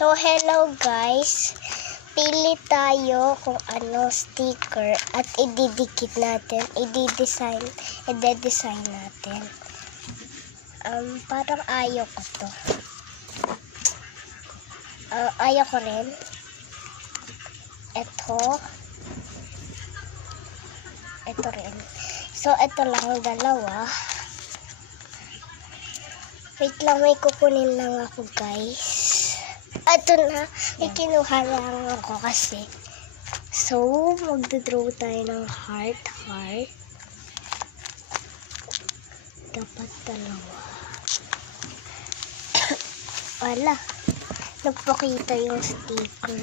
So, hello guys. Pili tayo kung ano sticker at ididikit natin, i-design natin. Parang ayaw ko to. Ayaw ko rin. Ito rin. So, ito lang ang dalawa. Wait lang, may kukunin lang ako guys. Ito na, may kinuha lang ako kasi. So, magdodraw tayo ng heart. Dapat dalawa. Wala. Nagpakita yung sticker.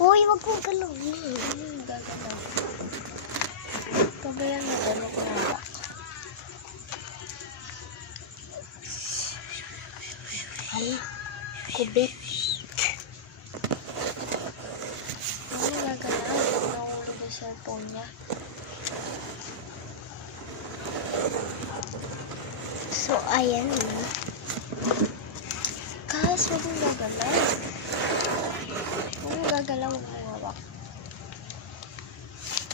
Uy, wag mo galawin. Gagalaw. Kabayan mo tayo ko na. Hala, kubit. Ano gagalaw? Nahulog yung cellphone niya. So, ayan na. Kaso, huwag mong gagalaw. Huwag mong gagalaw, huwag mong hawak.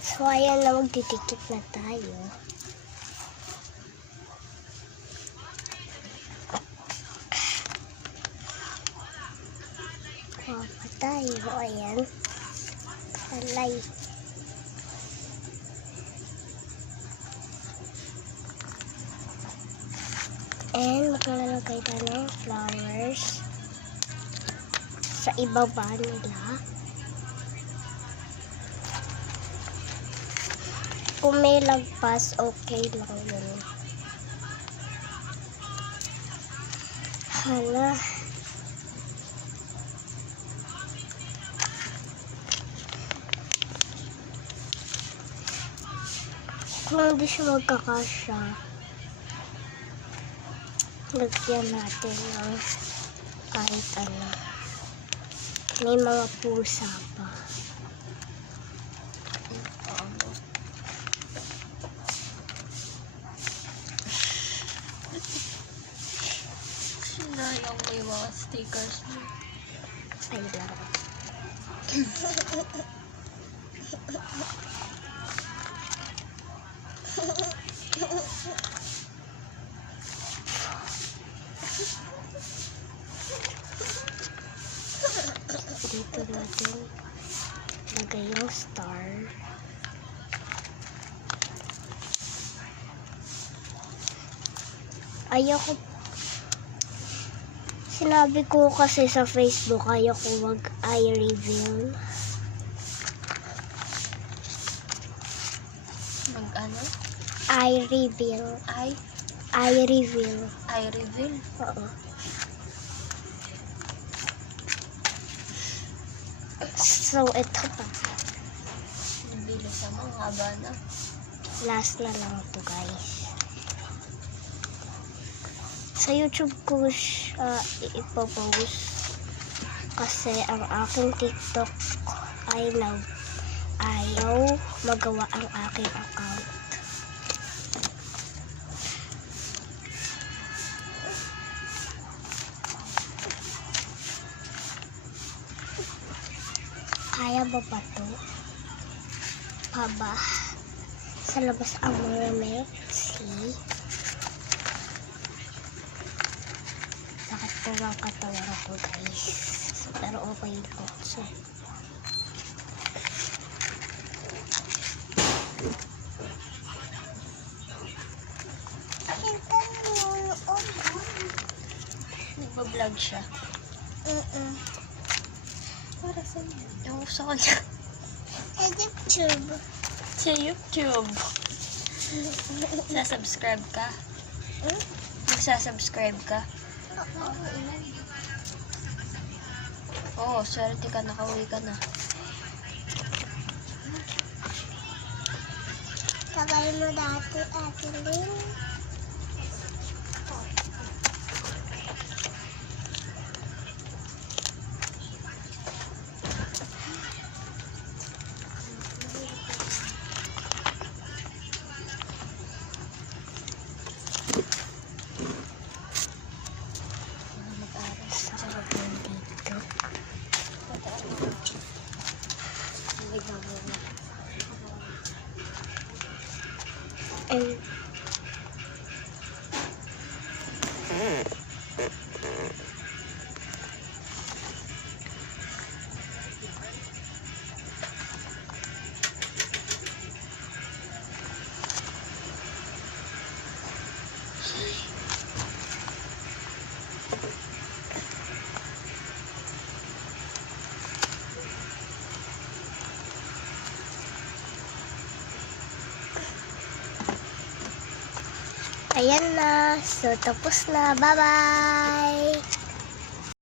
So, ayan na, magdidikit na tayo. Kuha tayo, ayan. Alay. And maglalagay tayo ng flowers sa ibaba nila. Kung may lagpas, okay lang yun. Hala. Kung hindi siya magkakasya, lagyan natin ng kahit ano. May mga pusa pa. Sinayang mo yung mga stickers mo. Ay, laro. Dito natin lagay yung star. Ayoko. Sinabi ko kasi sa Facebook, ayoko wag eye reveal. Mag-ano? Eye reveal. Eye Reveal. Oo. So, ito pa. Bilis naman, haba na. Last na lang to guys. Sa YouTube ko ipopost kasi ang aking TikTok ayaw magawa ang aking account. Kaya ba to? Paba. Sa labas ang mermaid. See? Sakit po ng katawan ko guys. Pero okay po. So, Nagbablog siya. Para saan yun? Yung gusto ko niya. YouTube. Sa YouTube. Sasubscribe ka? Magsasubscribe ka? Oo, swerte ka. Nakauwi ka na. Sabay mo dati, Ate Lynn. Sarap yung dito. And ayan na. So, tapos na. Bye-bye!